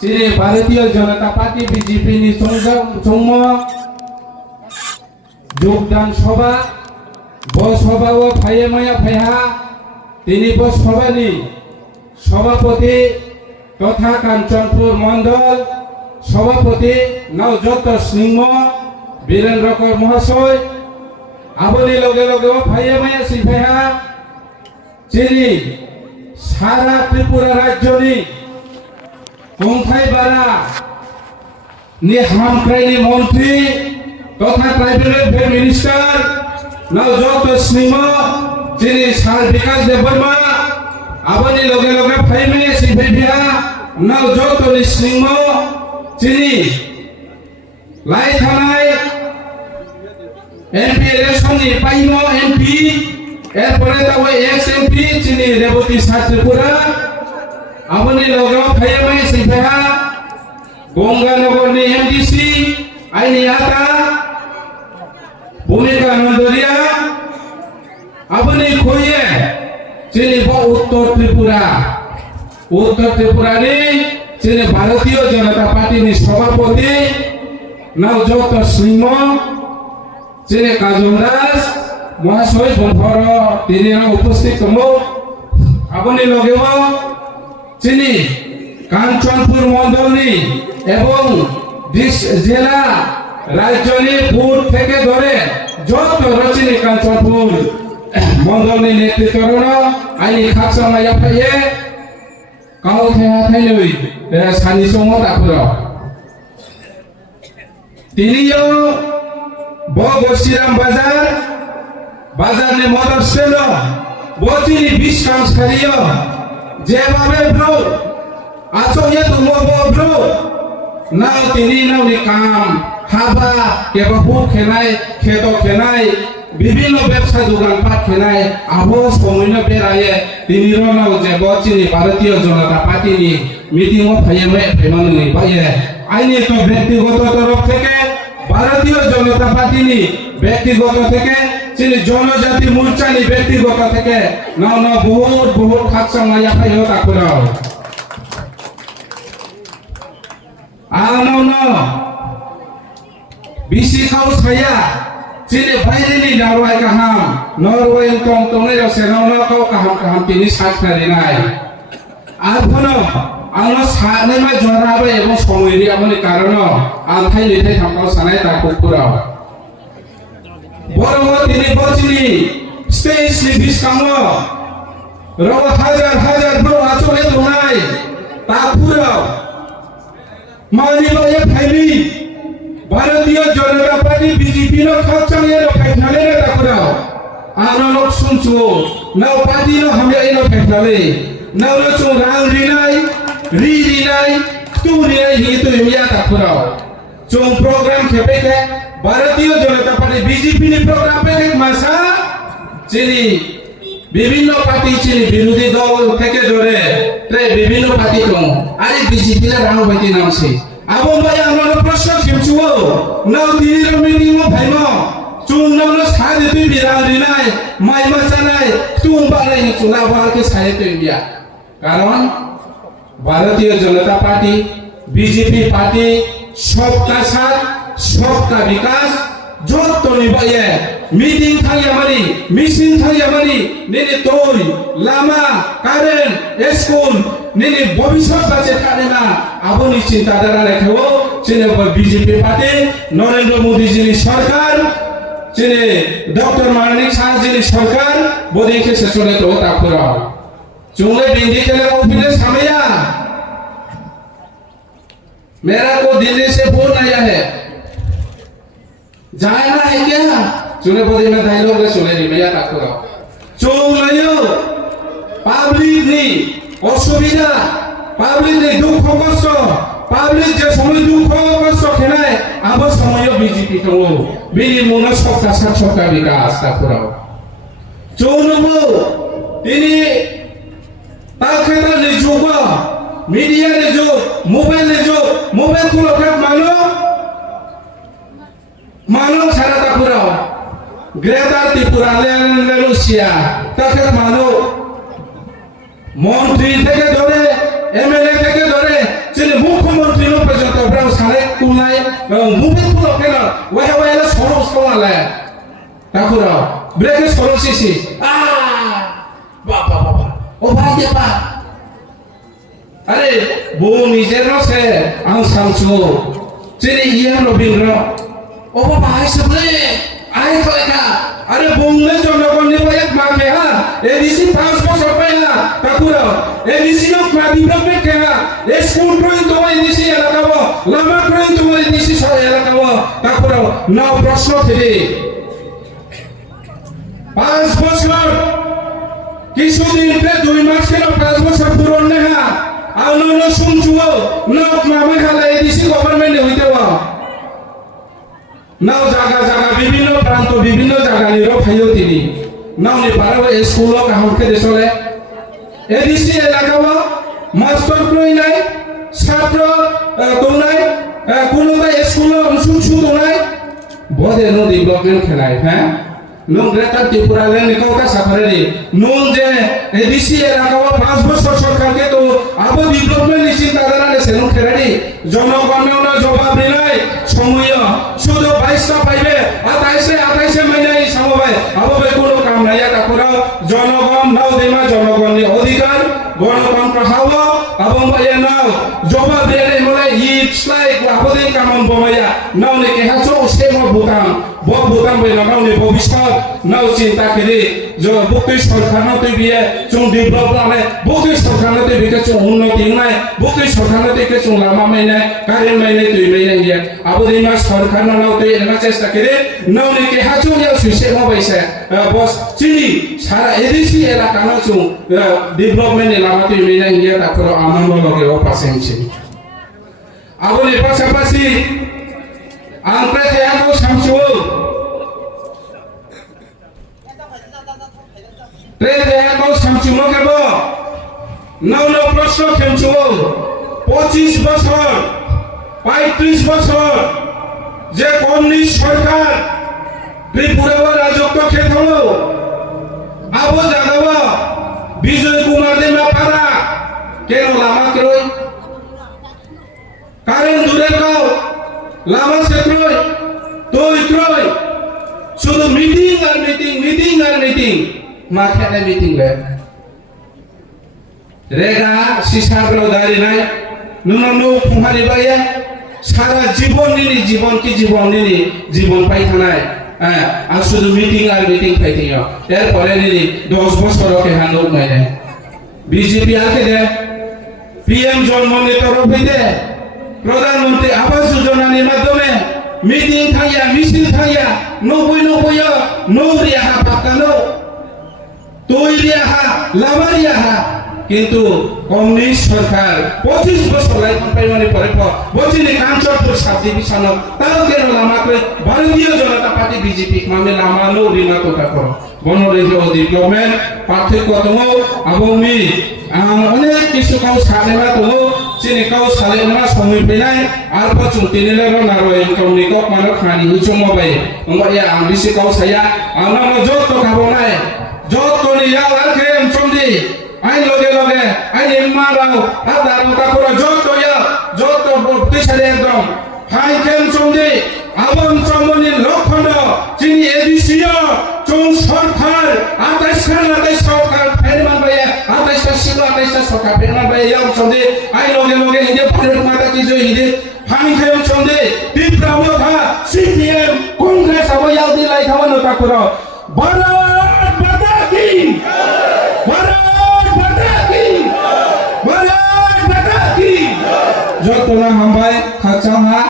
যিনি ভারতীয় জনতা party BJP নি সংম যোগদান সভা সভা ও ফাইয়ে মায়া ফাইহা তিনি সভানি সভাপতি তথা কাঞ্চনপুর মন্ডল সভাপতি নবজোত সিংহ বীরেন্দ্র কর মহাশয় আবনি লগে লগে ফাইয়ে মায়া সিফাইহা যিনি সারা ত্রিপুরা রাজ্যনি কংথাইবাড়া নি হামক্রাইনি মন্ত্রী তথা ট্রাইবেল ওয়েলফেয়ার মিনিস্টার নবজোত সিংহ যিনি সার বিকাশ দেববর্মা আবনি লগে লগে ফাইমে সিফাইয়া নবজোত সিংহ যিনি লাই থানায় এমপি ইলেকশন পাইম এমপি এরপরে তাও এক্স এমপি যিনি রেবতী সার ত্রিপুরা আবনি লগে ফাইমে সিফাইয়া গঙ্গানগরনি এমডিসি আইনি আতা ভূমিকা নন্দরিয়া আপনি খুঁজে যিনি উত্তর ত্রিপুরা যিনি ভারতীয় জনতা পার্টির সভাপতি নবজোত সিংহ যিনি কাজল দাস মহাশয় বন্ধর তিনি উপস্থিত দম আপনি লগেও যিনি কাঞ্চনপুর মন্ডলনি এবং জেলা রাজ্যনি পুর থেকে ধরে যত রচিনি কাঞ্চনপুর মন্ডলনি নেতৃত্ব আইনি খাকসা মাইয়া ফাইয়ে কাউ থেহা থাইলই সানি সম দাপুর তিনিও বগশিরাম বাজারনি মদর সেল বচিনি বিশ্বাস খারিও যেভাবে ব্রো আচয়ে তুমো ব্রো নাও তিনি নাওনি কাম হাবা কেবা ফুট খেনাই খেত খেনাই বিভিন্ন ব্যবসা দোকানপাট খেনাই আবো সমন্য বেড়ায়ে তিনি নাও যে বচিনি ভারতীয় জনতা পার্টি নি মিটিং ও ফাইমে ফেমানি পাইয়ে আইনি তো ব্যক্তিগত তরফ থেকে ভারতীয় জনতা পার্টি নি ব্যক্তিগত থেকে যিনি জনজাতি মোর্চা নি ব্যক্তিগত থেকে নাও না বহুত খাকসা মাইয়া ফাইও তাকুরাও আনাউনো বিসি খাও ছায়া যিনি বাইরেনি নরওয়ে কাহাম নরওয়ে টং টংনে সেনাউনো খাও কাহাম তিনি সাতনারি নাই আর ফনো আনো সানে মা জরাবে এবং সময়রি আমনি কারণ আনথাই লিথাই থামকাও সানাই তাকুরাও বড় তিনি বচিনি স্টেজ নি বিসকামো রব হাজার bro আচলে তোনাই তাকুরাও मानिबाय फाइली Bharatiya Janata party BJP no खाचांगे no फाइनाले रे दाकुराव आनो सुनचो नाव पार्टी नो हमया नो फाइनाले नाव नो चो रांग रिनाय तुरिनाय हि तो मिया दाकुराव चो programme खेपेके Bharatiya Janata party BJP नि प्रोग्राम पे मासा যিনি বিভিন্ন পার্টি যিনি বিরোধী দল থেকে ধরে বিভিন্ন পার্টি কম আরে বিজেপি লা রাং বাইতি নামছে আবো ভাই আমরা প্রশ্ন খেমছুও নাও দিনের মিটিং ও ভাইমো চুন নাও সাদে তুই বিরাং রিনাই মাই মাসানাই তুম বালাই নি চুনা বালকে সাদে তুই বিয়া কারণ ভারতীয় জনতা পার্টি বিজেপি পার্টি সবকা সাথ সবকা বিকাশ যত নিবাইয়ে মিটিং থাইয়ামারি মিছিল থাইয়ামারি নেনে তোই লামা কারেন্ট স্কুল নেনে ভবিষ্যৎ বাঁচে থাকে না আপনি চিন্তাধারা রেখেও চিনে বিজেপি পার্টি নরেন্দ্র মোদী যিনি সরকার চিনে ডক্টর মানিক শাহ যিনি সরকার বদিকে শেষনে তো তাপুরা চুংলে बिंदी के ऑफिस सामया मेरा को दिल्ली से फोन आया है जाना है क्या चुने बोली में डायलॉग ले सुने नहीं मैं ताकुरा चोंग लायो पाब्लिक नी असुविधा पाब्लिक नी दुख कष्ट पाब्लिक जे समय दुख कष्ट खेनाय आबो समय बीजेपी को बिनि मुना सबका साथ सबका विकास ताकुरा चोंगबो तिनी ताखेता नि जुग मीडिया नि जुग मोबाइल को लोक मानो सारा ताकुरा ग्रेटर त्रिपुरा লেলুসিয়া তাকে মানো মন্ত্রী থেকে ধরে এমএলএ থেকে ধরে যিনি মুখ্যমন্ত্রী takura breke soro sisi bapak oh baik pak are bo nijer no se ang samsu ciri iya robindro oh bapak ai seble ai koeka are bongle jonogon ni bayak make ha edisi 5 বছর পাই না takura edisi no kladi bloke ke ha school troin to edisi elakabo lama troin to edisi so elakabo takura na প্রশ্ন থেকে 5 বছর কিছুদিন তে 2 মাস কেন 5 বছর পূরণ না আউনো শুনছুও নক মামে খালে এডিসি গভর্নমেন্ট হইতে বা নাও জায়গা জায়গা বিভিন্ন প্রান্ত বিভিন্ন জায়গা নিরো খাইও তিনি নাও নি পারো স্কুল কাহকে দেশলে এডিসি এলাকাও মাস্টার কই নাই ছাত্র তোনাই কোনোবা স্কুল শুনছু তোনাই বদে নো ডেভেলপমেন্ট খেলাই হ্যাঁ নং গ্রেটার ত্রিপুরা লেন নিকৌকা সাফারে নং যে এডিসি এলাকাও 5 বছর সরকারকে তো আবো ডেভেলপমেন্ট নিছি তাদারা সেন খেরানি জনগণের জবাব দিলাই সময় শুধু 22 পাইবে 28 মাইনে সমবায় আবো বে কোনো কাম নাই তাকরা জনগণ নাও দেমা জনগণের অধিকার গণতন্ত্র হাওয়া এবং বায়া নাও জবাব দেলে মলে ইটসলাই আবদিন কামন বমায়া নাও নে কে হাসো সেমো ভুটান ভুটান বে নাও নে ভবিষ্যৎ নাও চিন্তা করে যে বুকে সরকার নতে বিয়ে চুং ডেভেলপ লালে বুকে সরকার নতে বিকে চুং উন্নতি নাই বুকে সরকার নতে কে চুং লামা মাইনে কারেন্ট মাইনে তুই মাইনে ইয়া আবদিন মা সরকার নাও তুই এনা চেষ্টা করে নাও নে কে হাসো ইয়া সুইসে মবাইছে বস চিনি সারা এডিসি এলাকা নাও চুং ডেভেলপমেন্ট লামা তুই মাইনে ইয়া তারপর আনন্দ লগে ও পাশেনছি আবনি পাশাপাশি আনতে তেয়াকো সামসু তেয়াকো সামসু মকেব নৌন প্রশ্ন খেমসু 25 বছর 35 বছর যে কমিউনিস্ট সরকার ত্রিপুরা রাজত্ব খেতল আবো জাগাব বিজয় কুমার দেবা পারা কেন লামা কেরই কারেন্ট দূরে কাও লামা সেক্রয় তুই ক্রয় শুধু মিটিং আর মিটিং মা খেলে মিটিং রে রেগা সিসাগ্র দাঁড়ি নাই নুনো কুমারি বাইয়া সারা জীবন নিনি জীবন পাইখানায় হ্যাঁ আর শুধু মিটিং পাইতিং এরপরে নিনি 10 বছরকে হান্ডল নাই বিজেপি আকে দে পিএম জন্মনি তরফ হইতে প্রধানমন্ত্রী আবাস যোজনার মাধ্যমে মিটিং থাইয়া মিছিল থাইয়া 90 নৌরিয়া পাকানো তৈরিয়া লামারিয়া কিন্তু কমিউনিস্ট সরকার 25 বছর লাইফ পাইমানি পরে বচিনি কাঞ্চনপুর সাব ডিভিশন তাও কেন লামাকে ভারতীয় জনতা পার্টি বিজেপি মানে লামানো রিনাতো তাকো বনরেগো ডেভেলপমেন্ট পার্থক্য দङ আবমি অনেক কিছু কাউ সালেনা দङ চিনি কাউ সালেনা সময় পেনাই আর পচুং তিনিলে নারো ইনকামনি কক মানো খানি হুচমবাই ওমাইয়া আমিসি কাউ সায়া আনা যত খাবনাই যত নিয়া আরকে এমচন্দি আই লগে আই ইমারাও আদারো তাকরা যত প্রতিশালে একদম হাই কেম চন্দি আবন চমনি লক্ষণ চিনি এডিসিও চং সরকার 28 সরকার ফেরমান বায়া 28 সরকার ফেরমান বায়া চন্দি আই লগে হিন্দে ভারত মাতা কি জয় হিন্দে হাই কেম চন্দি ত্রিপুরা মথা সিপিএম কংগ্রেস আবয়াল দিলাই খাওয়ানো তাকরা ভারত মাতা কি যত না হামবাই খাচাং